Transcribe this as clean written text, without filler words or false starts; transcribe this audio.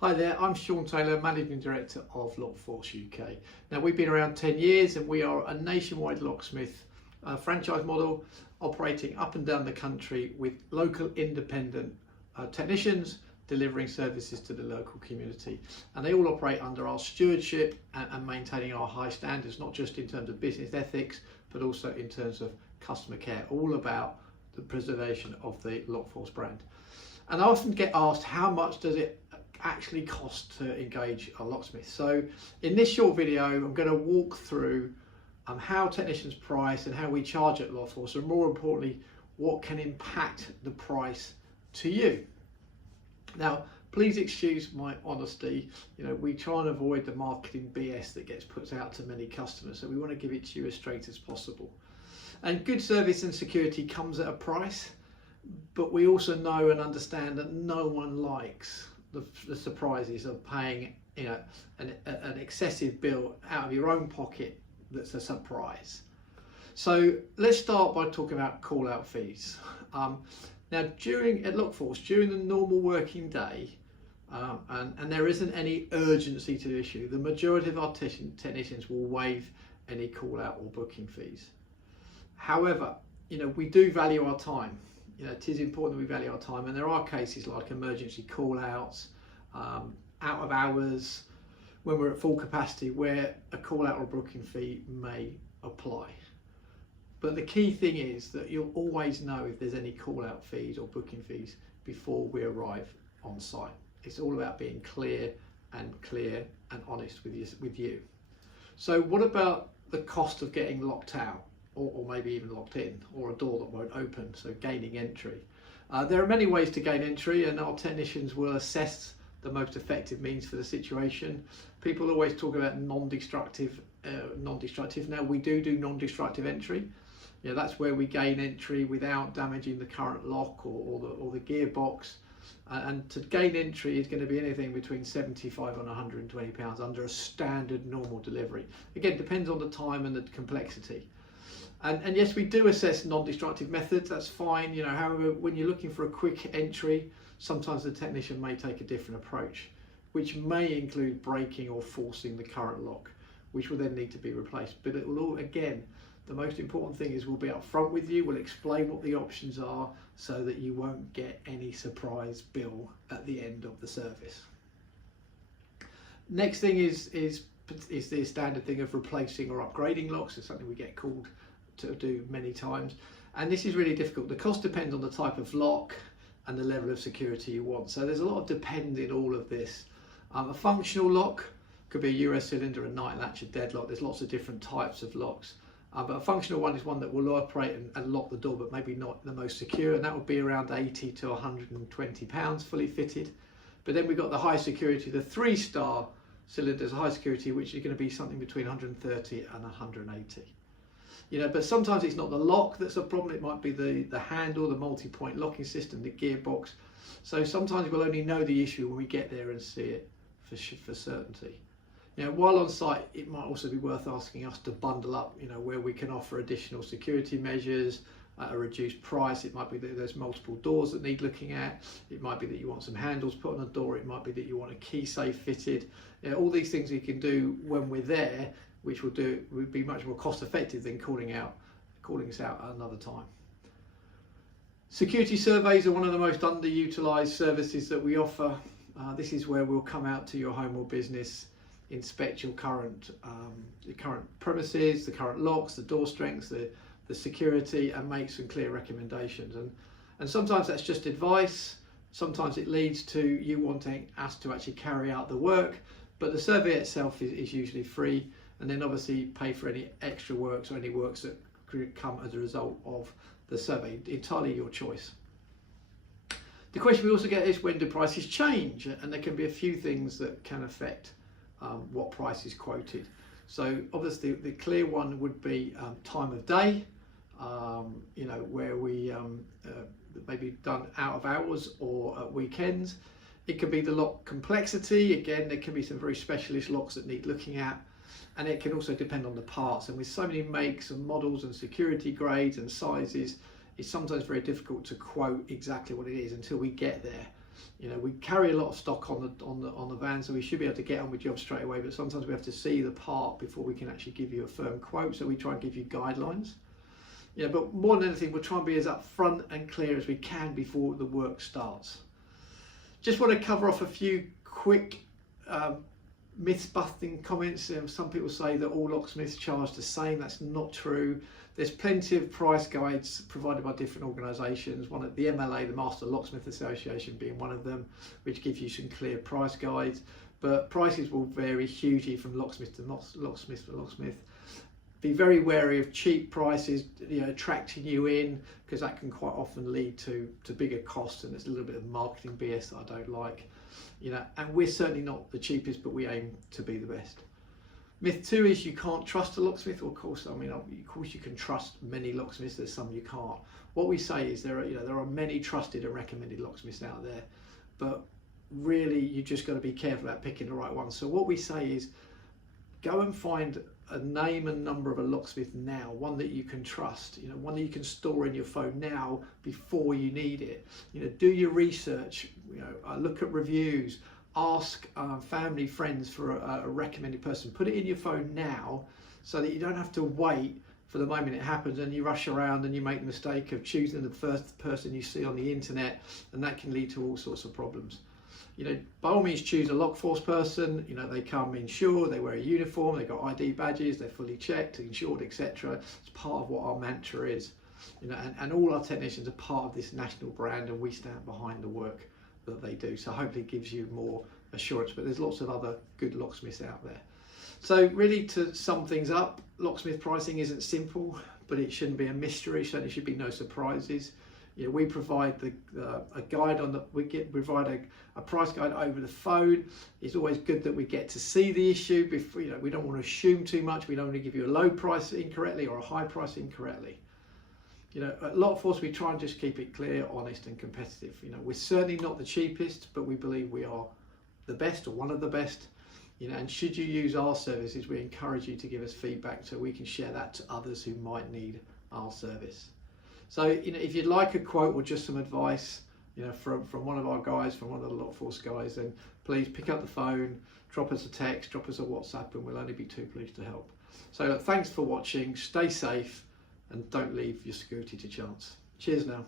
Hi there, I'm Sean Taylor, Managing Director of Lockforce UK. Now we've been around 10 years and we are a nationwide locksmith franchise model operating up and down the country with local independent technicians delivering services to the local community. And they all operate under our stewardship and maintaining our high standards, not just in terms of business ethics, but also in terms of customer care, all about the preservation of the Lockforce brand. And I often get asked, how much does it actually cost to engage a locksmith? So in this short video, I'm going to walk through how technicians price and how we charge at Lockforce, and more importantly, what can impact the price to you. Now, please excuse my honesty. We try and avoid the marketing BS that gets put out to many customers, so we want to give it to you as straight as possible. And good service and security comes at a price, but we also know and understand that no one likes the surprises of paying an excessive bill out of your own pocket that's a surprise. So let's start by talking about call out fees. Now at Lockforce, during the normal working day, and there isn't any urgency to the issue, the majority of our technicians will waive any call out or booking fees. However, we do value our time. It is important that we value our time, and there are cases like emergency call outs, out of hours, when we're at full capacity, where a call out or booking fee may apply. But the key thing is that you'll always know if there's any call out fees or booking fees before we arrive on site. It's all about being clear and honest with you. So what about the cost of getting locked out? Or maybe even locked in, or a door that won't open, so gaining entry. There are many ways to gain entry, and our technicians will assess the most effective means for the situation. People always talk about non-destructive. Now we do non-destructive entry. That's where we gain entry without damaging the current lock or the gearbox. And to gain entry is going to be anything between £75 and £120 under a standard normal delivery. Again, depends on the time and the complexity. And yes, we do assess non-destructive methods, that's fine. However, when you're looking for a quick entry, sometimes the technician may take a different approach, which may include breaking or forcing the current lock, which will then need to be replaced. But it will all, again, the most important thing is we'll be up front with you, we'll explain what the options are so that you won't get any surprise bill at the end of the service. Next thing is the standard thing of replacing or upgrading locks. It's something we get called to do many times, and this is really difficult. The cost depends on the type of lock and the level of security you want, so there's a lot of depend in all of this. A functional lock could be a Euro cylinder, a night latch, a deadlock. There's lots of different types of locks, but a functional one is one that will operate and lock the door, but maybe not the most secure, and that would be around £80 to £120 fully fitted. But then we've got the high security, the 3-star cylinders, high security, which is going to be something between 130 and 180. But sometimes it's not the lock that's a problem. It might be the handle, the multi-point locking system, the gearbox. So sometimes we'll only know the issue when we get there and see it for certainty. While on site, it might also be worth asking us to bundle up, where we can offer additional security measures at a reduced price. It might be that there's multiple doors that need looking at. It might be that you want some handles put on a door. It might be that you want a key safe fitted. All these things we can do when we're there, which would be much more cost effective than calling us out at another time. Security surveys are one of the most underutilized services that we offer. This is where we'll come out to your home or business, inspect your current premises, the current locks, the door strengths, the security, and make some clear recommendations. And sometimes that's just advice. Sometimes it leads to you wanting us to actually carry out the work, but the survey itself is usually free. And then obviously pay for any extra works or any works that could come as a result of the survey. Entirely your choice. The question we also get is, when do prices change? And there can be a few things that can affect what price is quoted. So obviously the clear one would be time of day, where we maybe done out of hours or at weekends. It could be the lock complexity. Again, there can be some very specialist locks that need looking at. And it can also depend on the parts, and with so many makes and models and security grades and sizes, it's sometimes very difficult to quote exactly what it is until we get there. You know, we carry a lot of stock on the van, so we should be able to get on with jobs straight away, but sometimes we have to see the part before we can actually give you a firm quote, so we try and give you guidelines. You know, but more than anything, we'll try and be as upfront and clear as we can before the work starts. Just want to cover off a few quick myth-busting comments. Some people say that all locksmiths charge the same. That's not true. There's plenty of price guides provided by different organisations. One at the MLA, the Master Locksmith Association, being one of them, which gives you some clear price guides. But prices will vary hugely from locksmith to locksmith to locksmith. Be very wary of cheap prices, you know, attracting you in, because that can quite often lead to bigger costs, and it's a little bit of marketing BS that I don't like. You know, and we're certainly not the cheapest, but we aim to be the best. Myth 2 is you can't trust a locksmith. Of course, I mean, of course you can trust many locksmiths. There's some you can't. What we say is there are many trusted and recommended locksmiths out there, but really you just got to be careful about picking the right one. So what we say is go and find a name and number of a locksmith now, one that you can trust, you know, one that you can store in your phone now before you need it. You know, do your research, you know, look at reviews, ask family, friends for a recommended person. Put it in your phone now so that you don't have to wait for the moment it happens and you rush around and you make the mistake of choosing the first person you see on the internet, and that can lead to all sorts of problems. You know, by all means choose a Lockforce person. You know, they come insured, they wear a uniform, they've got ID badges, they're fully checked, insured, etc. It's part of what our mantra is. You know, and all our technicians are part of this national brand, and we stand behind the work that they do. So hopefully it gives you more assurance, but there's lots of other good locksmiths out there. So really, to sum things up, locksmith pricing isn't simple, but it shouldn't be a mystery. Certainly should be no surprises. You know, we provide a guide on provide a price guide over the phone. It's always good that we get to see the issue before. You know, we don't want to assume too much. We don't want to give you a low price incorrectly or a high price incorrectly. You know, at Lockforce we try and just keep it clear, honest and competitive. You know, we're certainly not the cheapest, but we believe we are the best or one of the best. You know, and should you use our services, we encourage you to give us feedback so we can share that to others who might need our service. So, you know, if you'd like a quote or just some advice, you know, from one of our guys, from one of the Lockforce guys, then please pick up the phone, drop us a text, drop us a WhatsApp, and we'll only be too pleased to help. So look, thanks for watching, stay safe, and don't leave your security to chance. Cheers now.